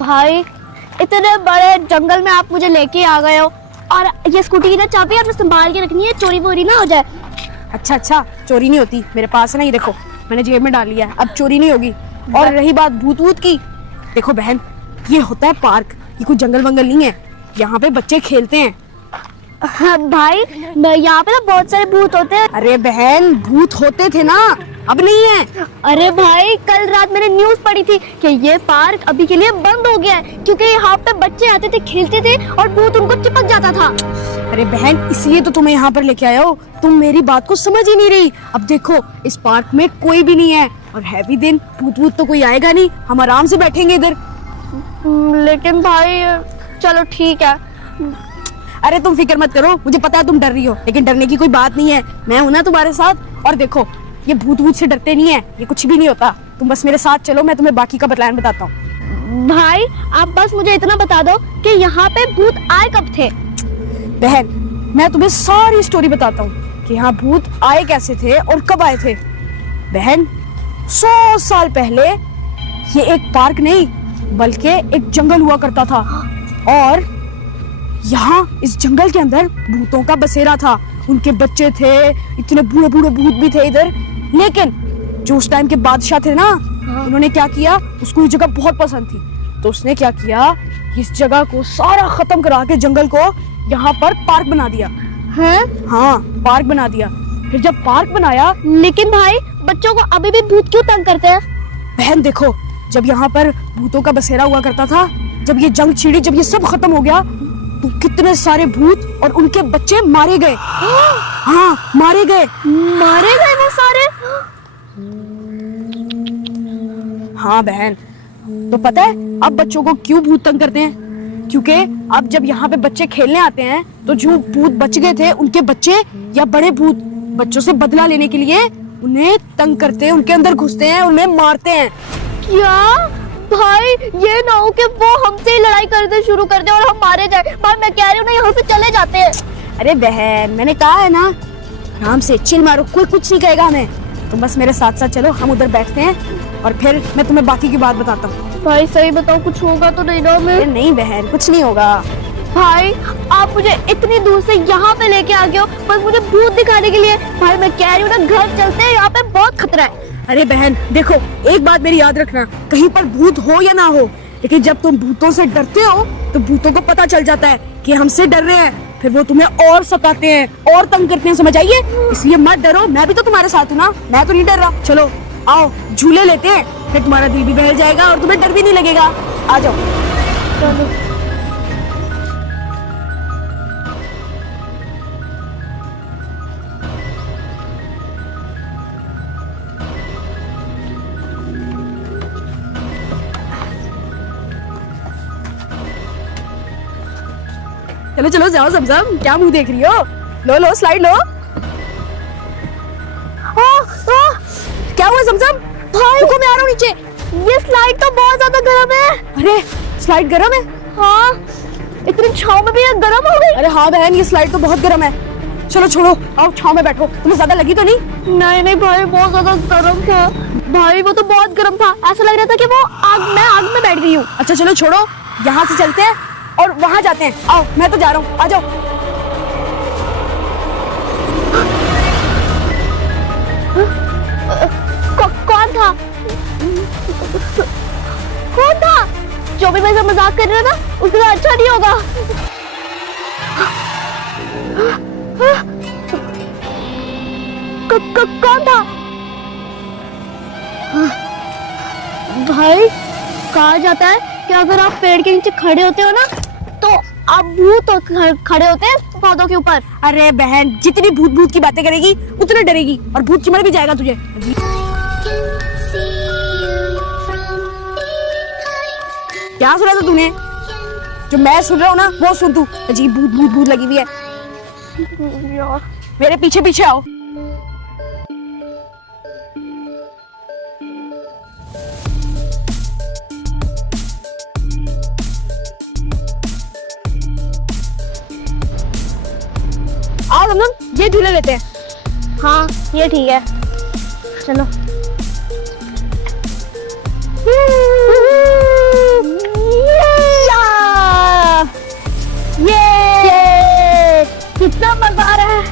भाई इतने बड़े जंगल में आप मुझे लेके आ गए हो, और ये स्कूटी की ना चाबी आपने संभाल के रखनी है, चोरी वोरी ना हो जाए। अच्छा अच्छा, चोरी नहीं होती मेरे पास है ना, ये देखो मैंने जेब में डाल लिया है, अब चोरी नहीं होगी। और रही बात भूत वूत की, देखो बहन ये होता है पार्क, ये कोई जंगल वंगल नहीं है, यहाँ पे बच्चे खेलते हैं। हाँ भाई, यहाँ पे ना बहुत सारे भूत होते हैं। अरे बहन भूत होते थे ना, अब नहीं है। अरे भाई कल रात मैंने न्यूज पढ़ी थी कि ये पार्क अभी के लिए बंद हो गया है, क्योंकि यहाँ पे बच्चे आते थे, खेलते थे और भूत उनको चिपक जाता था। अरे बहन इसलिए तो तुम्हें यहाँ पर लेके आया हो, तुम मेरी बात को समझ ही नहीं रही। अब देखो इस पार्क में कोई भी नहीं है, और है भी दिन, भूत वूत तो कोई आएगा नहीं, हम आराम से बैठेंगे इधर। लेकिन भाई चलो ठीक है। अरे तुम फिक्र मत करो, मुझे पता है तुम डर रही हो, लेकिन डरने की कोई बात नहीं है, मैं हूं ना तुम्हारे साथ। और देखो ये भूत वूत से डरते नहीं है, ये कुछ भी नहीं होता, तुम बस मेरे साथ चलो, मैं तुम्हें बाकी का प्लान बताता हूँ। भाई आप बस मुझे इतना बता दो कि यहाँ पे भूत आए कब थे। बहन मैं तुम्हें सारी स्टोरी बताता हूँ कि यहाँ भूत आए कैसे थे और कब आए थे। बहन 100 साल पहले ये एक पार्क नहीं बल्कि एक जंगल हुआ करता था, और यहाँ इस जंगल के अंदर भूतों का बसेरा था, उनके बच्चे थे, इतने बूढ़े बूढ़े भूत भी थे इधर। लेकिन जो उस टाइम के बादशाह थे ना, उन्होंने क्या किया, उसको ये जगह बहुत पसंद थी, तो उसने क्या किया, इस जगह को सारा खत्म करा के जंगल को यहाँ पर पार्क बना दिया है। हाँ पार्क बना दिया। फिर जब पार्क बनाया, लेकिन भाई बच्चों को अभी भी भूत क्यों तंग करते हैं। बहन देखो जब यहाँ पर भूतों का बसेरा हुआ करता था, जब ये जंग छिड़ी, जब ये सब खत्म हो गया, तो कितने सारे भूत और उनके बच्चे मारे गए। हाँ मारे गए वो सारे। हाँ बहन, तो पता है अब बच्चों को क्यों भूत तंग करते हैं, क्योंकि अब जब यहाँ पे बच्चे खेलने आते हैं तो जो भूत बच गए थे, उनके बच्चे या बड़े भूत बच्चों से बदला लेने के लिए उन्हें तंग करते हैं, उनके अंदर घुसते हैं, उन्हें मारते हैं। क्या भाई, ये ना हो कि वो हमसे ही लड़ाई करते शुरू कर दे और हम मारे जाए। भाई मैं कह रही हूँ ना, यहाँ से चले जाते हैं। अरे बहन मैंने कहा है ना, आराम से चिल मारो, कोई कुछ नहीं कहेगा हमें, तुम बस मेरे साथ साथ चलो, हम उधर बैठते हैं और फिर मैं तुम्हें बाकी की बात बताता हूँ। भाई सही बताओ, कुछ होगा तो नहीं ना हमें। नहीं बहन कुछ नहीं होगा। भाई आप मुझे इतनी दूर से यहाँ पे लेके आ गए हो बस मुझे भूत दिखाने के लिए। भाई मैं कह रही हूँ ना, घर चलते हैं, यहाँ पे बहुत खतरा है। अरे बहन देखो एक बात मेरी याद रखना, कहीं पर भूत हो या ना हो, लेकिन जब तुम भूतों से डरते हो तो भूतों को पता चल जाता है कि हमसे डर रहे हैं, फिर वो तुम्हें और सताते हैं और तंग करते हैं, समझ आइए। इसलिए मत डरो, मैं भी तो तुम्हारे साथ हूँ ना, मैं तो नहीं डर रहा। चलो आओ झूले लेते हैं, फिर तुम्हारा दिल भी बहल जाएगा और तुम्हें डर भी नहीं लगेगा। आ जाओ। चलो। चलो चलो जाओ ज़मज़म, क्या मुंह देख रही हो, लो लो स्लाइड लो। क्या हुआ ज़मज़म? भाई रुको मैं आ रहा हूँ नीचे। ये स्लाइड तो बहुत ज्यादा गर्म है। अरे स्लाइड गर्म है? हाँ, इतनी छाव में भी ये गर्म हो गई। अरे हाँ बहन ये स्लाइड तो बहुत गर्म है। चलो छोड़ो, आओ छाव में बैठो, तुम्हें ज्यादा लगी तो नहीं? नहीं नहीं भाई, बहुत ज्यादा गर्म था। भाई वो तो बहुत गर्म था, ऐसा लग रहा था कि वो आग में बैठ गई हूँ। अच्छा चलो छोड़ो, यहाँ से चलते हैं और वहाँ जाते हैं। आओ मैं तो जा रहा हूँ, आ जाओ। कौन था? कौन था? जो भी मेरे साथ मजाक कर रहा था उसके साथ अच्छा नहीं होगा। कौन था? भाई कहा जाता है कि अगर आप पेड़ के नीचे खड़े होते हो ना, तो आप भूत खड़े होते हैं पौधों के ऊपर। अरे बहन जितनी भूत भूत की बातें करेगी उतनी डरेगी और भूत चिमड़ भी जाएगा तुझे। क्या सुना था तूने? जो मैं सुन रहा हूँ ना वो सुन तू। अजीब भूत भूत भूत लगी हुई है। मेरे पीछे पीछे आओ। आओ हम ये झूले लेते हैं। हाँ ये ठीक है, चलो।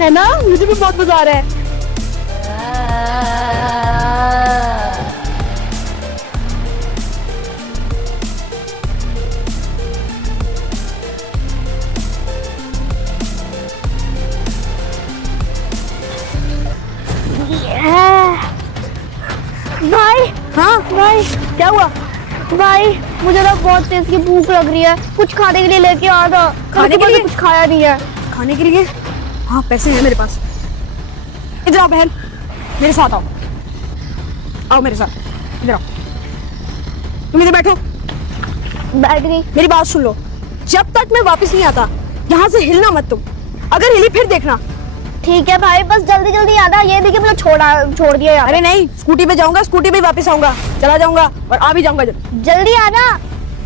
है ना, मुझे भी बहुत मजा आ रहा है। भाई, हाँ भाई, क्या हुआ? भाई, मुझे ना बहुत तेज की भूख लग रही है, कुछ खाने के लिए लेके आ था। खाने के लिए? कुछ खाया नहीं है। खाने के लिए? हाँ, पैसे हैं मेरे पास। इधर आओ बहन, मेरे साथ आओ। आओ मेरे साथ, इधर आओ। तुम इधर बैठो। बैठ गई। मेरी बात सुन लो, जब तक मैं वापस नहीं आता यहाँ से हिलना मत तुम। अगर हिली फिर देखना। ठीक है भाई, बस जल्दी जल्दी आना। ये भी कि मुझे छोड़ दिया यार। अरे नहीं, स्कूटी पे जाऊंगा, स्कूटी पे वापस आऊंगा, चला जाऊंगा और आ भी जाऊंगा। जल्दी आना।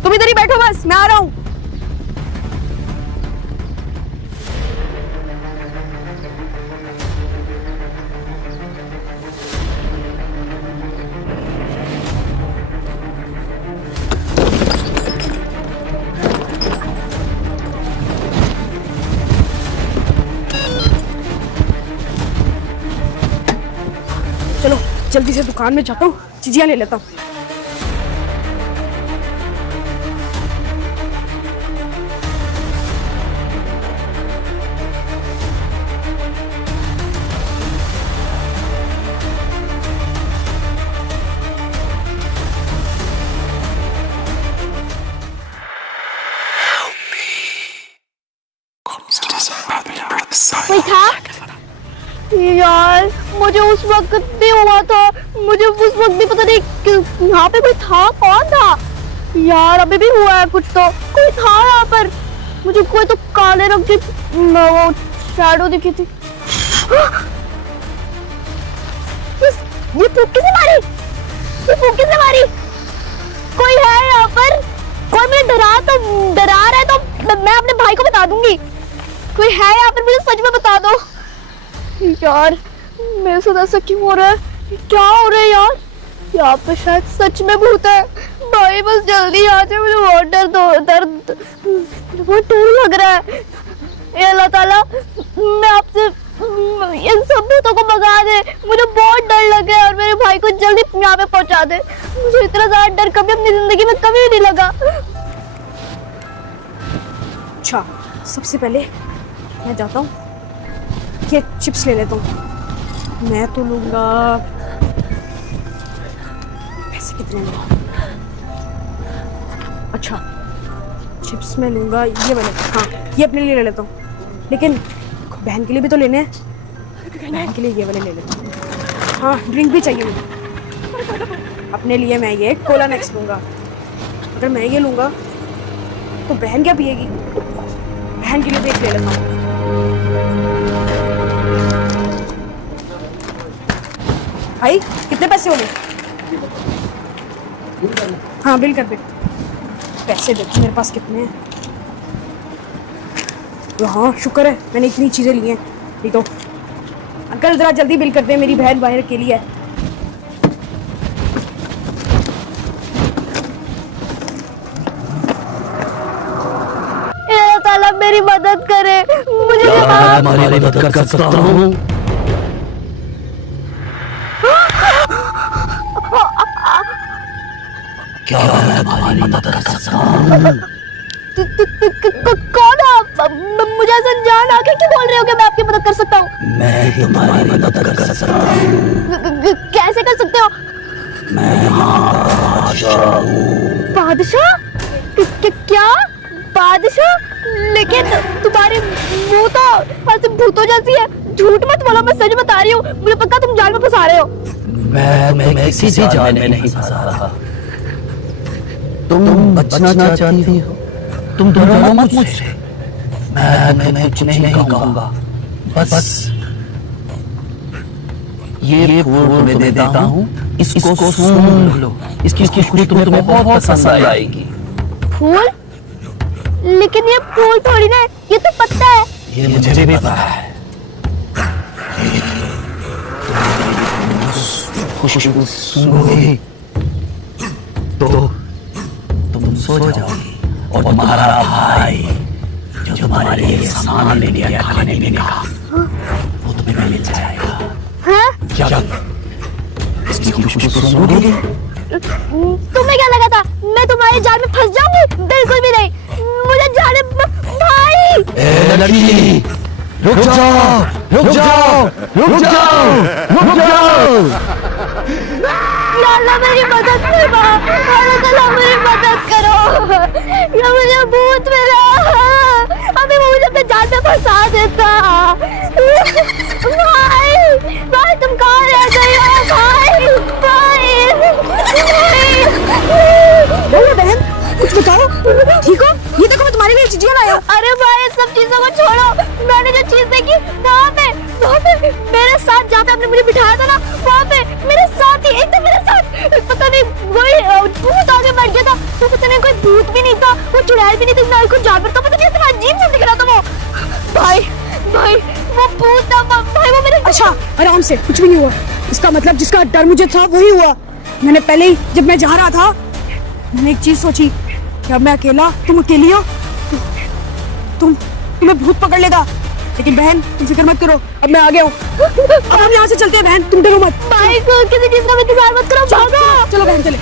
तुम इधर ही बैठो, बस मैं आ रहा हूँ। चलो जल्दी से दुकान में जाता हूँ, चीजियाँ ले लेता हूँ। कोई था यार, मुझे उस वक्त भी हुआ था। मुझे उस वक्त भी पता नहीं कि यहाँ पे कोई था। कौन था यार? अभी भी हुआ है कुछ तो। कोई था यहाँ पर। मुझे कोई तो काले रंग की वो शैडो दिखी थी। ये फूक किसने मारी? ये फूक किसने मारी? कोई है यहाँ पर? कोई मुझे डरा रहा है तो मैं अपने भाई को बता दूंगी। कोई है यहाँ पर, मुझे सच में बता दो यार। मेरे साथ ऐसा क्यों हो रहा है? क्या हो रहा है यार? यहाँ पे शायद सच में भूत है। भाई बस जल्दी आ जाए, मुझे बहुत डर लग रहा है। ए अल्लाह ताला, मैं आपसे इन सब भूतों को भगा दे। मुझे बहुत डर लग रहा है और मेरे भाई को जल्दी यहाँ पे पहुंचा दे। मुझे इतना ज्यादा डर कभी अपनी जिंदगी में कभी नहीं लगा। अच्छा, सबसे पहले मैं जाता हूँ, ये चिप्स ले लेता हूँ। मैं तो लूँगा, पैसे कितने लूँगा? अच्छा, चिप्स मैं लूँगा ये वाले। हाँ, ये अपने लिए ले लेता हूँ, लेकिन बहन के लिए भी तो लेने हैं। बहन के लिए ये वाले ले लेता हूँ। हाँ, ड्रिंक भी चाहिए मुझे। अपने लिए मैं ये कोला नेक्स्ट लूँगा। अगर मैं ये लूँगा तो बहन क्या पिएगी? बहन के लिए भी एक ले लेता हूँ। भाई कितने पैसे हो गए? हाँ, बिल कर दे। पैसे देखो मेरे पास कितने हैं। तो हाँ, शुक्र है मैंने इतनी चीज़ें ली हैं। नहीं तो अंकल ज़रा जल्दी बिल कर दे, मेरी बहन बाहर के लिए है। ताला मेरी मदद करे, मुझे तुम्हारी मदद कर सकता हूँ। क्या मैं तुम्हारी मदद कर सकता हूँ? कौन आप? मुझे ऐसा जान आके क्यों बोल रहे हो कि मैं आपकी मदद कर सकता हूँ? मैं तुम्हारी मदद कर सकता हूँ। कैसे कर सकते हो? मैं यहाँ बादशाह हूँ। बादशाह? क्या बादशाह? लेकिन तुम्हारी मुंह तो ऐसे भूतों जैसी है। झूठ मत बोलो, मैं सच बता रही हूँ। मुझे पक्का तुम जाल में फंसा रहे हो। मैं तुम्हें किसी जाल में नहीं फंसा रहा। तुम बचना चाहती हो, तुम डरो मत मुझसे। मैं तुम्हें कुछ नहीं कहूँगा। बस ये फूल तुम्हें दे देता हूँ, इसको सूंघ लो। इसकी खुशबू तुम्हें बहुत पसंद आएगी। फूल? लेकिन ये फूल थोड़ी ना है, ये तो पत्ता है। ये मुझे भी पता है। खुशबू सूंघोगी तो तुम सो जाओगी और तुम्हारा भाई जो तुम्हारे लिए सामान लेने आया खाने पीने का, में मिल जाएगा। हाँ? क्या इसकी खुशबू सूंघोगे? तुम्हें क्या लगा था मैं तुम्हारे जाल में फंस जाऊंगी? बिल्कुल भी नहीं। मुझे जाने भाई। ए लड़की, रुक जाओ, रुक जाओ, रुक जाओ, रुक जाओ। या अल्लाह मेरी मदद करो, अल्लाह ताला मेरी मदद करो। या मुझे भूत मिला, अभी वो मुझे अपने जाल में फंसा देता। भाई तुम कहाँ रह गए हो? भाई बोलो बहन, कुछ बताओ, ठीक हो? ये देखो मैं तुम्हारे लिए चीजियां लाया हूँ। अरे भाई सब चीजों को छोड़ो, मैंने जो चीज देखी वहाँ पे मेरे साथ जहाँ पे आपने मुझे बिठाया था ना, वहाँ पे मेरे साथ ही एकदम मेरे साथ पता नहीं कोई भूत आगे बैठ गया था। वो पता नहीं कोई भूत भी नहीं था, वो चुड़ैल भी नहीं थी, ना कोई जानवर था, पता नहीं इतना अजीब सा दिख रहा था वो। भाई वो भूत था भाई, वो मेरे। अच्छा आराम से, कुछ भी नहीं हुआ। इसका मतलब जिसका डर मुझे था वही हुआ। मैंने पहले ही जब मैं जा रहा था मैंने एक चीज सोची कि अब मैं अकेला, तुम अकेली हो, तुम्हें भूत पकड़ लेगा। लेकिन बहन तुम फिक्र मत करो, अब मैं आ गया हूँ। अब हम यहाँ से चलते हैं बहन, तुम डरो मत। भाई को किसी चीज का इंतजार मत करो, भागो। चलो बहन चले।